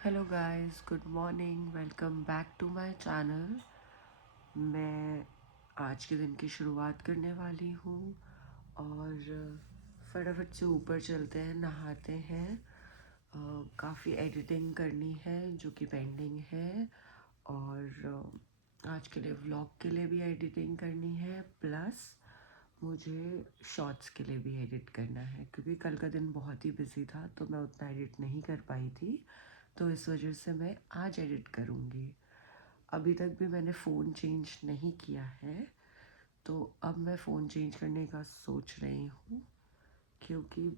Hello guys, good morning. Welcome back to my channel. मैं आज के दिन की शुरुआत करने वाली हूँ और फटाफट से ऊपर चलते हैं, नहाते हैं। काफ़ी एडिटिंग करनी है जो कि पेंडिंग है और आज के लिए व्लॉग के लिए भी एडिटिंग करनी है, प्लस मुझे शॉर्ट्स के लिए भी एडिट करना है क्योंकि कल का दिन बहुत ही बिजी था तो मैं उतना एडिट नहीं कर पाई थी। तो इस वजह से मैं आज एडिट करूँगी। अभी तक भी मैंने फ़ोन चेंज नहीं किया है, तो अब मैं फ़ोन चेंज करने का सोच रही हूँ क्योंकि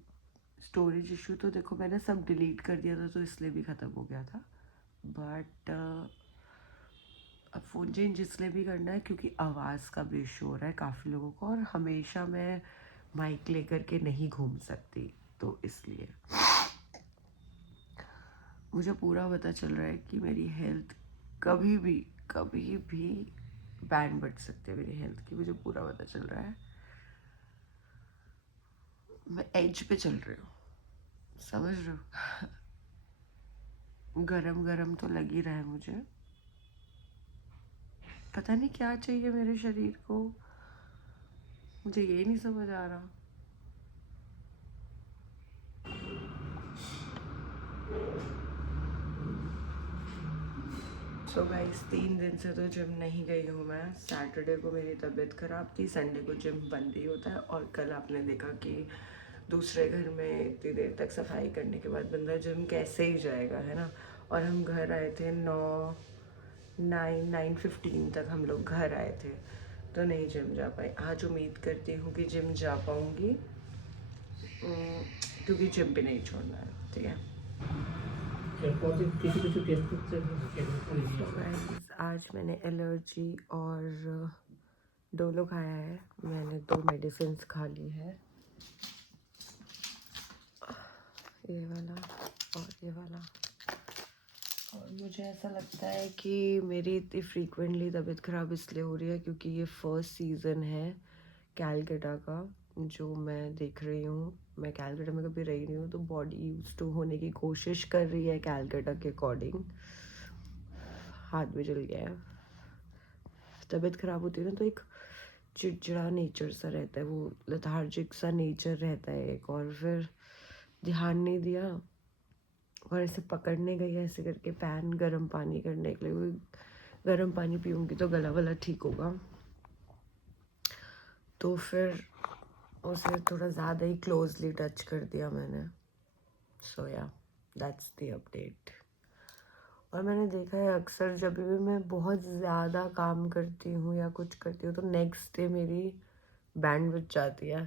स्टोरेज इशू तो देखो मैंने सब डिलीट कर दिया था तो इसलिए भी ख़त्म हो गया था। बट अब फ़ोन चेंज इसलिए भी करना है क्योंकि आवाज़ का भी इशू हो रहा है काफ़ी लोगों को और हमेशा मैं माइक लेकर के नहीं घूम सकती, तो इसलिए मुझे पूरा पता चल रहा है कि मेरी हेल्थ कभी भी बैंड बज सकते हैं मेरी हेल्थ की। मुझे पूरा पता चल रहा है, मैं एज पे चल रही हूँ, समझ रहे हो। गरम गरम तो लग ही रहा है मुझे, पता नहीं क्या चाहिए मेरे शरीर को, मुझे ये नहीं समझ आ रहा। सो गाइस, 3 दिन से तो जिम नहीं गई हूँ मैं। सैटरडे को मेरी तबीयत ख़राब थी, संडे को जिम बंद ही होता है और कल आपने देखा कि दूसरे घर में इतनी देर तक सफाई करने के बाद बंदा जिम कैसे ही जाएगा, है ना। और हम घर आए थे 9:15 तक हम लोग घर आए थे, तो नहीं जिम जा पाई। आज उम्मीद करती हूँ कि जिम जा पाऊँगी क्योंकि जिम भी नहीं छोड़ना है, ठीक है। तो गाइस, आज मैंने एलर्जी और डोलो खाया है। मैंने 2 मेडिसिन खा ली है, ये वाला और ये वाला। और मुझे ऐसा लगता है कि मेरी इतनी फ्रीक्वेंटली तबीयत ख़राब इसलिए हो रही है क्योंकि ये फर्स्ट सीज़न है कैलकाटा का जो मैं देख रही हूँ। मैं कैलकाटा में कभी रही नहीं हूँ, तो बॉडी यूज टू होने की कोशिश कर रही है कैलकाटा के अकॉर्डिंग। हाथ भी जल गया है। तबीयत ख़राब होती है ना तो एक चिड़चिड़ा नेचर सा रहता है, वो लेथार्जिक सा नेचर रहता है एक। और फिर ध्यान नहीं दिया और ऐसे पकड़ने गई ऐसे करके पैन गर्म पानी करने के लिए, वो गर्म पानी पीऊँगी तो गला वाला ठीक होगा, तो फिर उसे थोड़ा ज़्यादा ही क्लोजली टच कर दिया मैंने। सो या दैट्स द अपडेट। और मैंने देखा है अक्सर जब भी मैं बहुत ज़्यादा काम करती हूँ या कुछ करती हूँ तो नेक्स्ट डे मेरी बैंड बज जाती है।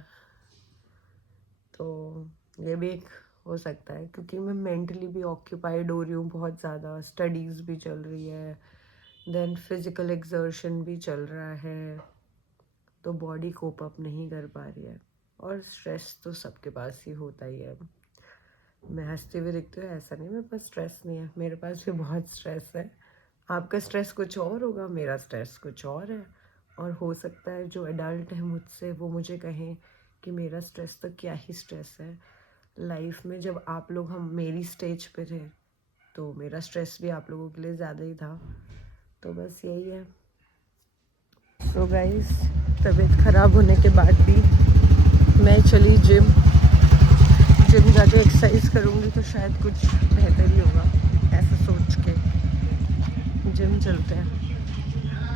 तो ये भी एक हो सकता है क्योंकि मैं मेंटली भी ऑक्यूपाइड हो रही हूँ बहुत ज़्यादा, स्टडीज़ भी चल रही है, देन फिज़िकल एक्सर्शन भी चल रहा है, तो बॉडी कोप अप नहीं कर पा रही है। और स्ट्रेस तो सबके पास ही होता ही है। मैं हंसते हुए दिखती हूँ ऐसा नहीं, मेरे पास स्ट्रेस नहीं है, मेरे पास भी बहुत स्ट्रेस है। आपका स्ट्रेस कुछ और होगा, मेरा स्ट्रेस कुछ और है। और हो सकता है जो एडल्ट है मुझसे वो मुझे कहें कि मेरा स्ट्रेस तो क्या ही स्ट्रेस है। लाइफ में जब आप लोग हम मेरी स्टेज पे थे तो मेरा स्ट्रेस भी आप लोगों के लिए ज़्यादा ही था, तो बस यही है। तो गाइस, तबीयत ख़राब होने के बाद भी मैं चली जिम जाके एक्सरसाइज करूँगी तो शायद कुछ बेहतर ही होगा, ऐसा सोच के जिम चलते हैं।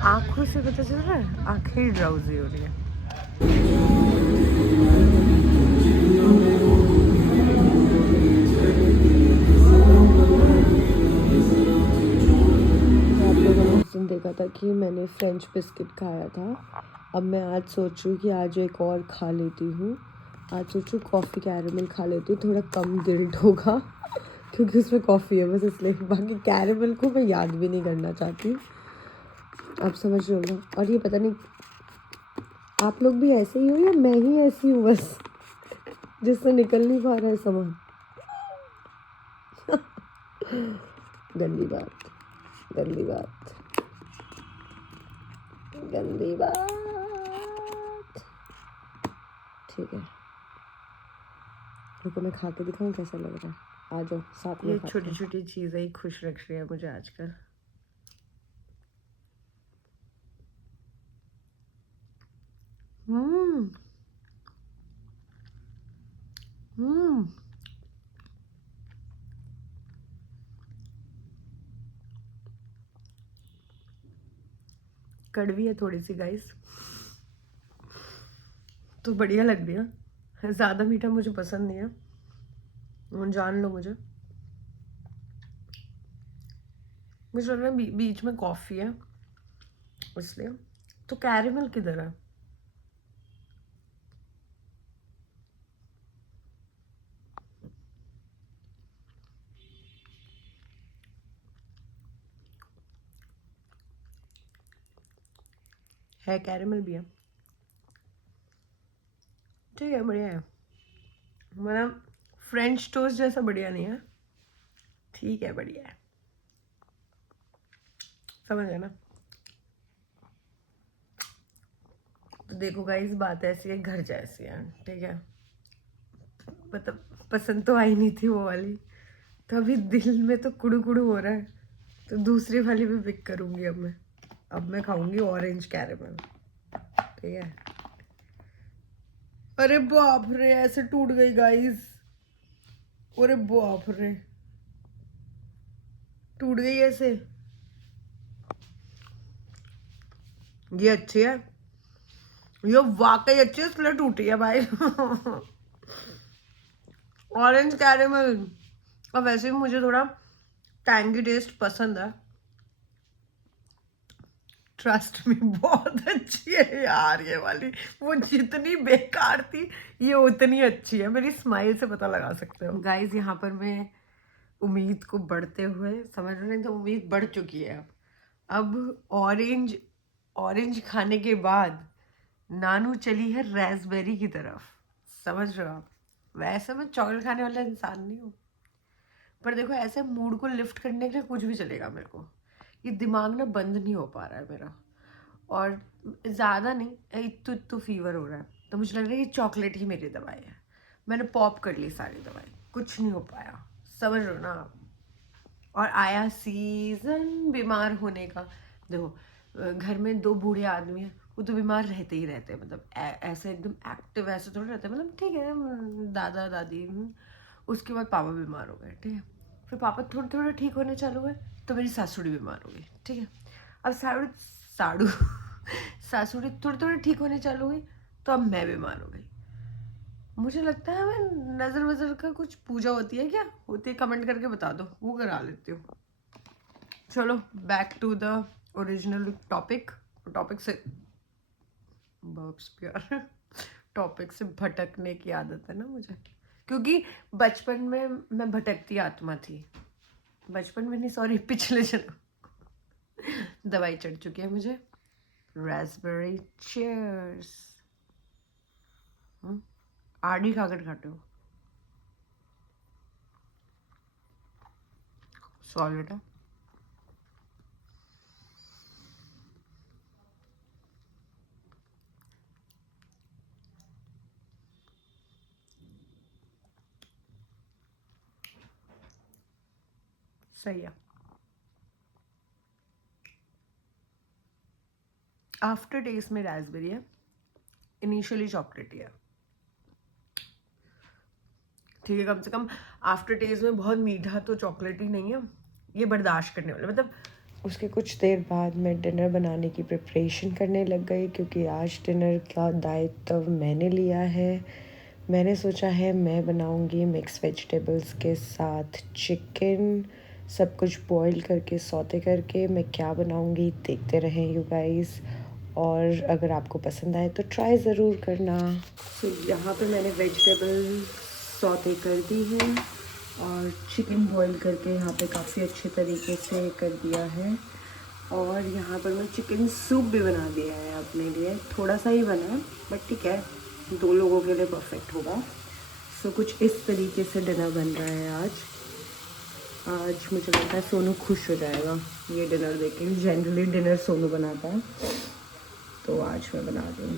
आँखों से पता चल रहा है, आँखें ही ड्राउजी हो रही है। आप लोगों ने उस दिन देखा था कि मैंने फ्रेंच बिस्किट खाया था। अब मैं आज सोच रही हूँ कि आज एक और खा लेती हूँ। आज सोच रही हूँ कॉफ़ी कैरेमल खा लेती हूँ, थोड़ा कम गिल्ट होगा क्योंकि उसमें कॉफ़ी है, बस इसलिए। बाकी कैरेमल को मैं याद भी नहीं करना चाहती, आप समझ रहे हो ना। और ये पता नहीं आप लोग भी ऐसे ही हो या मैं ही ऐसी हूँ बस जिससे निकल नहीं पा रहा है सामान। गंदी बात, गंदी बात, गंदी बात। ठीक है, रुको मैं खा के दिखाऊँ कैसा लग रहा है। आ जाओ साथ में ये खाते छोटी हैं। छोटी चीज़ें ही खुश रख रही है मुझे आजकल। हम्म हम्म कड़वी है थोड़ी सी गाइस, तो बढ़िया लग रही है। ज़्यादा मीठा मुझे पसंद नहीं है, जान लो मुझे। मुझे लग रहा है बीच में कॉफ़ी है इसलिए। तो कैरेमल किधर है कैरेमल भी है, ठीक है, बढ़िया है। मतलब फ्रेंच टोस्ट जैसा बढ़िया नहीं है, ठीक है, बढ़िया है, समझ गए ना। तो देखो गाइस, बात ऐसी है, घर जैसी है, ठीक है। मतलब पसंद तो आई नहीं थी वो वाली, तो अभी दिल में तो कुड़ू कुड़ू हो रहा है, तो दूसरी वाली भी पिक करूंगी अब मैं खाऊंगी ऑरेंज कैरेमल, ठीक है। अरे बाप रे, ऐसे टूट गई गाइस, अरे बाप रे, टूट गई ऐसे। ये अच्छी है, ये वाकई अच्छी है, इसलिए टूटी है भाई। Orange caramel. और वैसे भी मुझे थोड़ा टैंगी टेस्ट पसंद है, ट्रस्ट मी, बहुत अच्छी है यार ये वाली। वो जितनी बेकार थी, ये उतनी अच्छी है, मेरी स्माइल से पता लगा सकते हो गाइस। यहाँ पर मैं उम्मीद को बढ़ते हुए समझ रहे हैं, तो उम्मीद बढ़ चुकी है अब। ऑरेंज ऑरेंज खाने के बाद नानू चली है रास्पबेरी की तरफ, समझ रहे हो आप। वैसे मैं चॉकलेट खाने वाला इंसान नहीं हूँ, पर देखो ऐसे मूड को लिफ्ट करने के लिए कुछ भी चलेगा मेरे को। ये दिमाग ना बंद नहीं हो पा रहा है मेरा, और ज़्यादा नहीं, इत्तू इत्तू फीवर हो रहा है, तो मुझे लग रहा है कि चॉकलेट ही मेरी दवाई है। मैंने पॉप कर ली सारी दवाई, कुछ नहीं हो पाया, समझ रहे हो ना आप। और आया सीजन बीमार होने का। देखो घर में दो बूढ़े आदमी हैं, वो तो बीमार रहते ही रहते हैं, मतलब ऐसे एकदम एक्टिव ऐसे थोड़ा रहते हैं, मतलब ठीक है, दादा दादी, उसके बाद पापा बीमार हो गए, ठीक है। फिर पापा थोड़ा थोड़ा ठीक होने चालू हुए, तो मेरी सासुड़ी बीमार हो गई, ठीक है। अब साड़ू साड़ू सासुड़ी थोड़ी थोड़ी ठीक होने चालू हुई, तो अब मैं बीमार हो गई। मुझे लगता है मैं नज़र वज़र का कुछ पूजा होती है क्या, होती है, कमेंट करके बता दो, वो करा लेती हूँ। चलो back to the original topic से बर्ब्स प्यार टॉपिक से भटकने की आदत है ना मुझे, क्योंकि बचपन में मैं भटकती आत्मा थी। बचपन में नहीं, सॉरी, पिछले जन्म। दवाई चढ़ चुकी है मुझे। Raspberry cheers. आड़ी खाकर खाते हो, सॉलिड है। सही है। आफ्टर टेस्ट में रास्पबेरी है, इनिशियली चॉकलेटी है, ठीक है। कम से कम आफ्टर टेस्ट में बहुत मीठा तो चॉकलेटी नहीं है, ये बर्दाश्त करने वाला, मतलब। उसके कुछ देर बाद मैं डिनर बनाने की प्रिपरेशन करने लग गई, क्योंकि आज डिनर का दायित्व मैंने लिया है। मैंने सोचा है मैं बनाऊंगी मिक्स वेजिटेबल्स के साथ चिकन, सब कुछ बॉईल करके सौते करके मैं क्या बनाऊंगी देखते रहें यू गाइस। और अगर आपको पसंद आए तो ट्राई ज़रूर करना। तो यहाँ पे मैंने वेजिटेबल सौते कर दी है, और चिकन बॉईल करके यहाँ पे काफ़ी अच्छे तरीके से कर दिया है। और यहाँ पर मैं चिकन सूप भी बना दिया है अपने लिए, थोड़ा सा ही बना है, बट ठीक है, 2 लोगों के लिए परफेक्ट होगा। सो कुछ इस तरीके से डिनर बन रहा है आज मुझे लगता है सोनू खुश हो जाएगा ये डिनर देख के। जनरली डिनर सोनू बनाता है, तो आज मैं बना दूँ,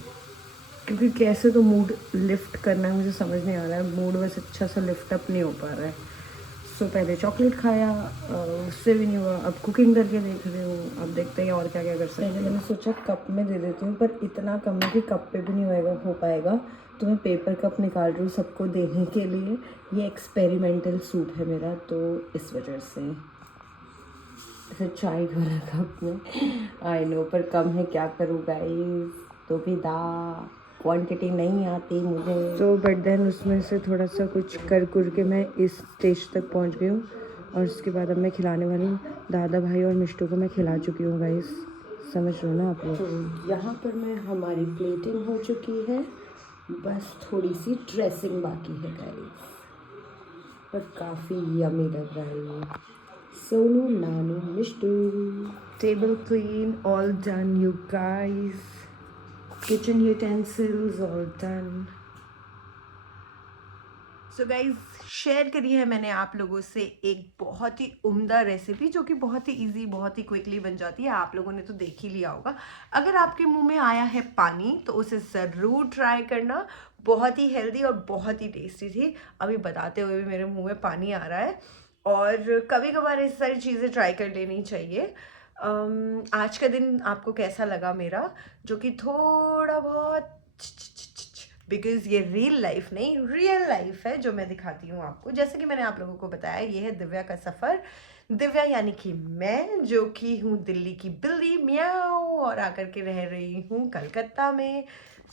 क्योंकि कैसे तो मूड लिफ्ट करना है मुझे समझ नहीं आ रहा है, मूड बस अच्छा सा लिफ्ट अप नहीं हो पा रहा है। सो पहले चॉकलेट खाया, उससे भी नहीं हुआ, अब कुकिंग करके देख रही हूँ, अब देखते हैं और क्या क्या कर सकते हैं। मैंने सोचा कप में दे देती हूँ, पर इतना कम है कि कप पे भी नहीं हो पाएगा, तो मैं पेपर कप निकाल रही हूँ सबको देने के लिए। ये एक्सपेरिमेंटल सूप है मेरा, तो इस वजह से ऐसे चाय वाला कप में, आई नो, पर कम है, क्या करूँ गाइस, तो भी क्वांटिटी नहीं आती मुझे। तो बट देन उसमें से थोड़ा सा कुछ कर के मैं इस स्टेज तक पहुंच गई हूँ, और उसके बाद अब मैं खिलाने वाली हूँ। दादा भाई और मिष्टू को मैं खिला चुकी हूँ गाइस, समझ लो ना आप लोग। यहाँ पर मैं हमारी प्लेटिंग हो चुकी है, बस थोड़ी सी ड्रेसिंग बाकी है गाइस, पर काफ़ी यमी लग रहा है ये। Sonu, Nanu, Mishtu, table clean, all done you guys, kitchen utensils all done. So guys, share करी है मैंने आप लोगों से एक बहुत ही उम्दा रेसिपी, जो कि बहुत ही इजी, बहुत ही क्विकली बन जाती है। आप लोगों ने तो देख ही लिया होगा। अगर आपके मुंह में आया है पानी तो उसे ज़रूर ट्राई करना। बहुत ही हेल्दी और बहुत ही टेस्टी थी। अभी बताते हुए भी मेरे मुंह में पानी आ रहा है। और कभी कभार ऐसी सारी चीज़ें ट्राई कर लेनी चाहिए। आज का दिन आपको कैसा लगा मेरा, जो कि थोड़ा बहुत, बिकॉज ये रियल लाइफ नहीं, रियल लाइफ है जो मैं दिखाती हूँ आपको। जैसे कि मैंने आप लोगों को बताया, ये है दिव्या का सफ़र। दिव्या यानी कि मैं, जो कि हूँ दिल्ली की बिल्ली म्याऊ, और आकर के रह रही हूँ कलकत्ता में।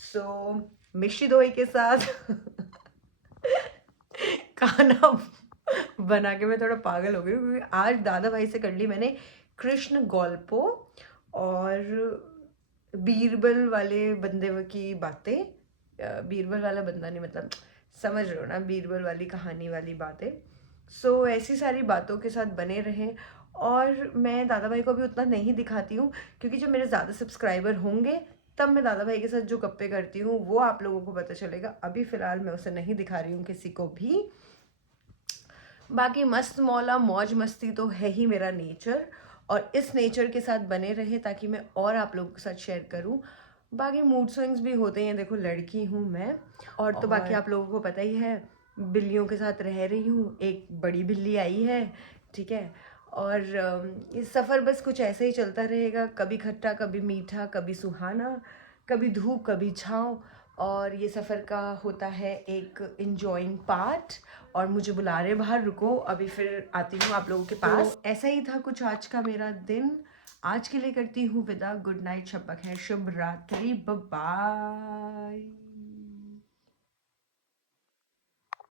सो मिशी दोई के साथ खाना बना के मैं थोड़ा पागल हो गई, क्योंकि आज दादा भाई से कर ली मैंने कृष्ण गॉल्पो और बीरबल वाले बंदे की बातें। बीरबल वाला बंदा नहीं, मतलब समझ रहे हो ना, बीरबल वाली कहानी वाली बातें। सो ऐसी सारी बातों के साथ बने रहें। और मैं दादा भाई को भी उतना नहीं दिखाती हूँ, क्योंकि जब मेरे ज़्यादा सब्सक्राइबर होंगे तब मैं दादा भाई के साथ जो गप्पे करती हूँ वो आप लोगों को पता चलेगा। अभी फ़िलहाल मैं उसे नहीं दिखा रही हूँ किसी को भी। बाकी मस्त मौला मौज मस्ती तो है ही मेरा नेचर, और इस नेचर के साथ बने रहे ताकि मैं और आप लोगों के साथ शेयर करूं। बाकी मूड स्विंग्स भी होते हैं, देखो लड़की हूँ मैं। और तो बाकी आप लोगों को पता ही है, बिल्लियों के साथ रह रही हूँ। एक बड़ी बिल्ली आई है, ठीक है। और ये सफ़र बस कुछ ऐसे ही चलता रहेगा, कभी खट्टा कभी मीठा, कभी सुहाना, कभी धूप कभी छाँव। और ये सफ़र का होता है एक इंजॉइंग पार्ट। और मुझे बुला रहे बाहर, रुको अभी फिर आती हूँ आप लोगों के पास। तो ऐसा ही था कुछ आज का मेरा दिन। आज के लिए करती हूँ विदा, गुड नाइट, शब्बा खैर, शुभ रात्रि, बाय।